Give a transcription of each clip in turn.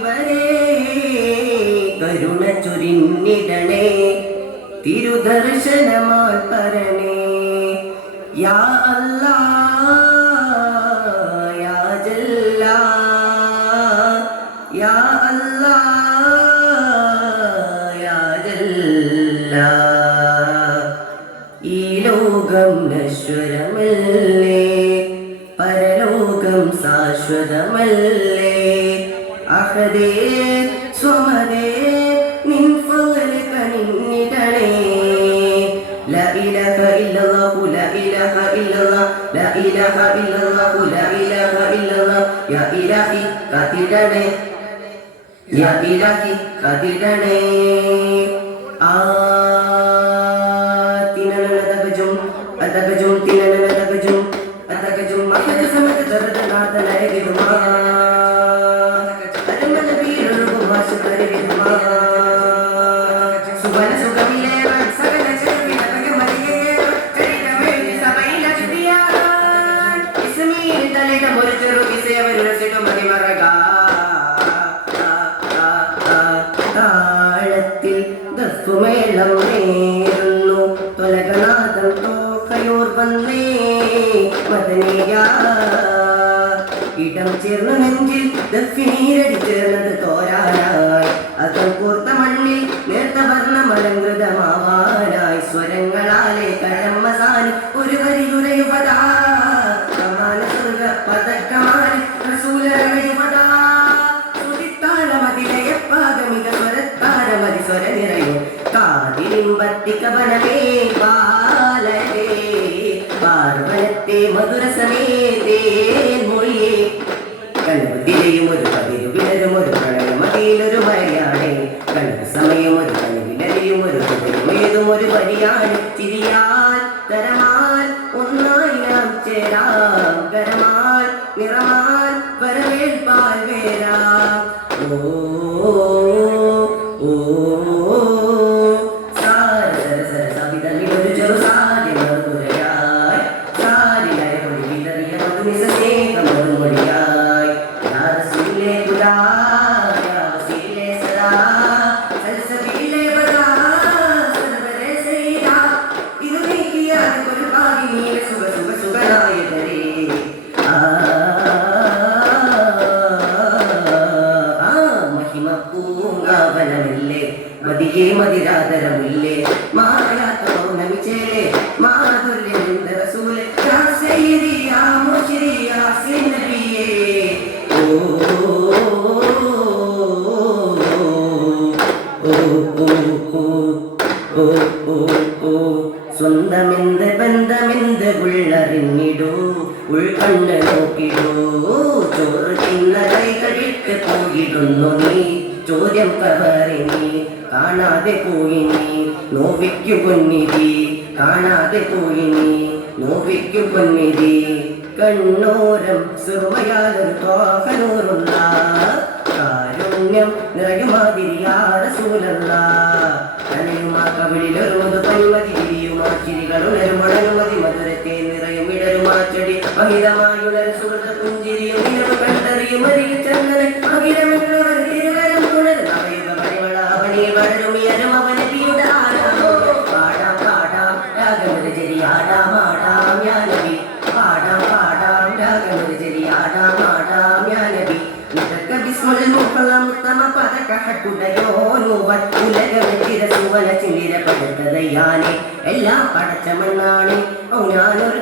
ഇവരെ കരുണ ചുരിഞ്ഞിടണേ തിരുദർശനമായി പരണേ. യാ അല്ലാ യാ യാ അല്ലാ യാ ഈ ലോകം നശ്വരമല്ലേ പരലോകം ശാശ്വതമല്ലേ. ولدين صمدين من فضل مني دليل لا إله إلا الله لا إله إلا الله لا إله إلا الله لا إله إلا الله. يا إلهي قدرني يا إلهي قدرني آه സുമേളം നേരുന്നു തൊലകനാഥം തോക്കയൂർ വന്നേ. മദനേയ. ഇടം ചേർന്ന നെഞ്ചിൽ ദഫിനീരടി തോരാനായി. അതം കൂർത്ത മണ്ണിൽ നേർത്ത വർണമലങ്കൃതമാവാനായി. സ്വരങ്ങളാലെ കരമ്മസാനി ഒരു വരിയുരയുപതാ பரியாக திரியா പൊന്നിതി കാണാതെ പോയി നീ നോവിക്കും പൊന്നിതി. കണ്ണോരം സുറുമയാലൊരു തോഹനൂറുള്ള കാരുണ്യം നിറയുമാതിരിയാറസൂലല്ല നനയുമാ കവിളിലൊരുമത് പരിമതി തിരിയുമാ ചിരികളുണരുമണരുമതി മധുരത്തെ നിറയും ഇടരുമാ ചെടി മഹിതമാ ഞാൻ എല്ലാം പടച്ച മണ്ണാണ് ഞാനൊരു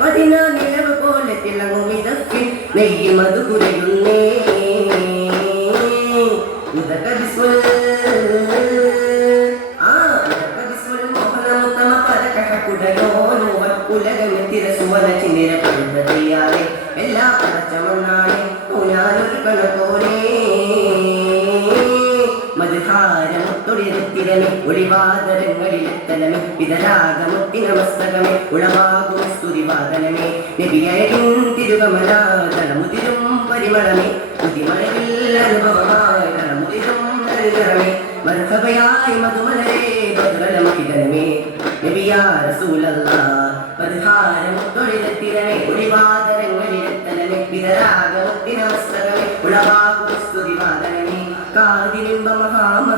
പതിനാ നിലവ് പോലെ തിളങ്ങും വിധത്തിൽ നെയ്യമത് കുറയുന്നേ ഒളിവാദരങ്ങളിലെത്തലമേ വിതരാഗമുത്തി നമസ്തകമേ ഉളവാകും സ്തുതിവാദനമേ. നബിയഴകിൻ തിരുകമലാതലമുതിരും പരിമളമേ പുതിമഴവിൽ അനുഭവമായി തലമുതിരും നൽകണമേ മർഹബയായി മധുമലരേ ബദലം കിടനമേ നബിയാ റസൂലല്ലാ പതിഹാരമൊത്തൊടിരത്തിരമേ ഒളിവാദരങ്ങളിലെത്തലമേ വിതരാഗമുത്തി നമസ്തകമേ ഉളവാകും സ്തുതിവാദനമേ. കാതിലിംബ കാതമുത്തമ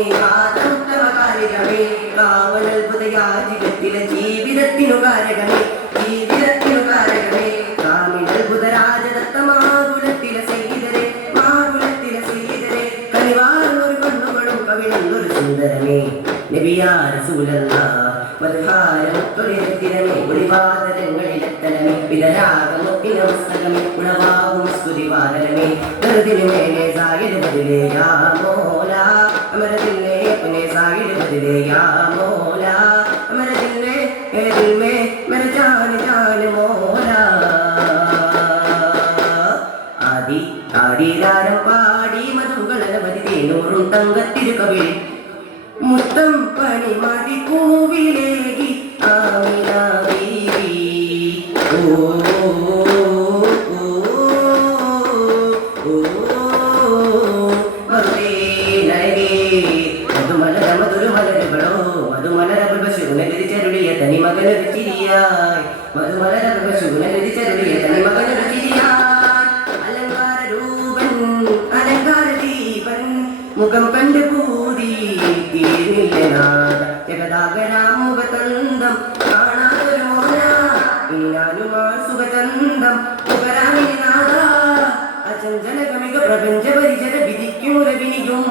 കാലികമേ കാതമുത്തമ കാലികമേ കാവലത്ഭുതയാജികത്തിലെ ജീവിതത്തിനു കാരകമേ ജീവിതത്തിനു കാരകമേ. കാമിനത്ഭുത രാജദത്തമാകുലത്തിലെ സൈതരെ മാകുലത്തിലെ സീതരെ കനിവാർന്നൊരു കണ്ണുകളും കവിളുന്നൊരു സുന്ദരമേ. നബിയാ റസൂലല്ലാ മദ്ഹാരമൊത്തൊരിരത്തിരമേ ഒളിവാദരങ്ങളിലെത്തലമേ വിതരാഗമൊത്തി നമസ്തകമേ ഉളവാകും സ്തുതിവാദനമേ ദർദിനു മേലെ സായിട് ബദിലേ യാ മോല അമരദിനെ അപ്പനെ സായിട് ബദിലേ യാ മോല. അമരദിനെ ഏ ദിൽ മേ മെര ജാൻ ജാൻ മോല. ആദി ആദിരാരം പാടി മധുകളനവധി തേനൂറും തങ്കത്തിരുകവിൽ. മുത്തം പണി മതി പൂവിലേകി ആമിന ബീവി ഓ, മകനൊരു ചിരിയായി മധുമലര ശുഗുണരിച്ചരുളിയ തനി മകനൊരു അലങ്കാര രൂപൻ അലങ്കാര ദീപൻ മുഖം കണ്ട് സുഖചന്തം ഉപരാമിനാഥ അചഞ്ചലകമിക പ്രപഞ്ച പരിചര വിധിക്കും ഉറവിനിയും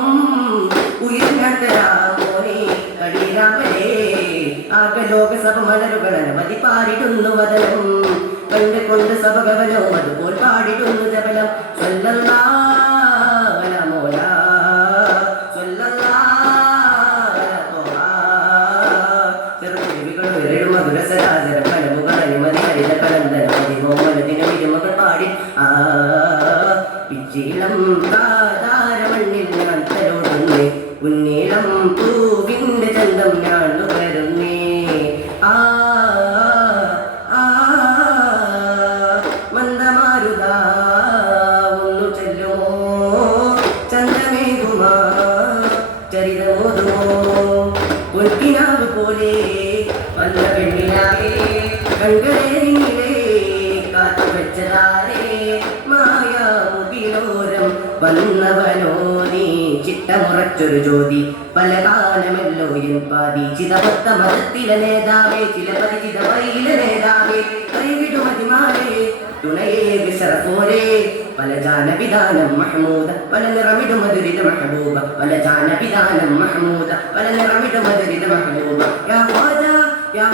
മലരുകൾ അനവധി പാടിടുന്നു വദനം കണ്ട് കൊണ്ട് സഭകവനവും അതുപോൽ പാടിടുന്നു ജബലം സ്വല്ലല്ലാ പിച്ചിളം താതാരമണ്ണിൽ ഞാൻ തലോടുന്നേ. ഉന്നീളം പൂവിന്റെ ചന്തം വന്നവനോ നീ ചിട്ടമുറച്ചൊരു ജ്യോതി. പല കാലമല്ലോ പാതി. ചിതപത്ത മതത്തിലെ നേതാവേ ചില പരിചിത വൈയിലെ നേതാവേ. കൈവിടുമതിമാരേ തുണയേ വിശറപ്പോരേ പല. ജാനപിതാനം മഹമൂദ പല നിറമിടു മധുരിത മഹബൂബ. പല ജാനപിതാനം മഹമൂദ പല നിറമിടു മധുരിത മഹബൂബ. യാ യാ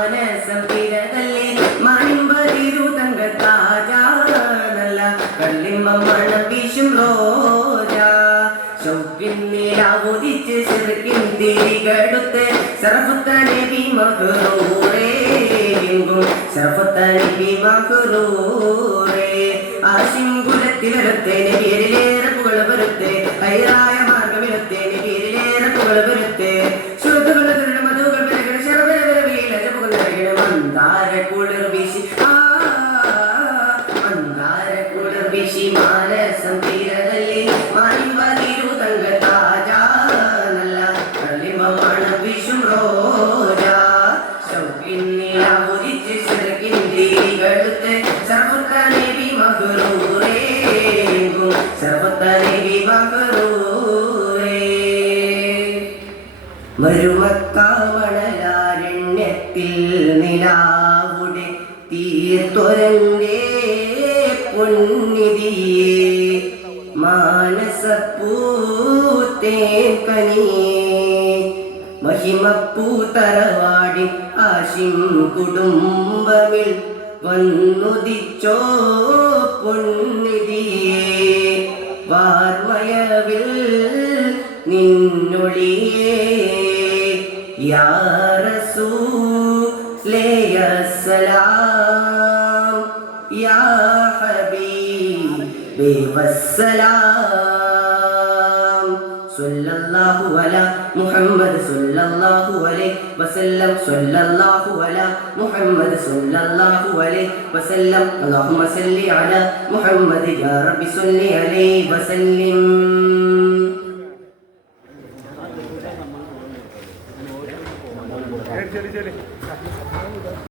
ചെറുക്കിൻ തിരികെടുത്ത് സർഫത്തനെ ഭീമഹറൂറേ എങ്കും സർഫത്തനെ ഭീമഹറൂറേ ആശിം കുലത്തിലൊരുത്തേനെ പേരിലേറെ പുകൾ വരുത്തേ ഹൈറായ മരുമക്കാമണലാരണ്യത്തിൽ നിലാവുടെ തീർത്തൊരന്റെ പൊന്നിധിയെ മാനസപ്പൂത്തേ കനിയെ മഹിമപ്പൂതറവാടി ആശിം കുടുംബമിൽ വന്നുദിച്ചോ പൊന്നിധിയെ വാർമയവിൽ നിന്നൊളിയേ. യാ റസൂലേ അസ്സലാം യാ ഹബീബി വസ്സലാം. സല്ലല്ലാഹു അലാ മുഹമ്മദ് സല്ലല്ലാഹു അലൈഹി വസല്ലം സല്ലല്ലാഹു അലാ മുഹമ്മദ് സല്ലല്ലാഹു അലൈഹി വസല്ലം. അല്ലാഹുമ്മ സല്ലി അലാ മുഹമ്മദ് യാ സല്ലി അലൈഹി വസല്ലിം.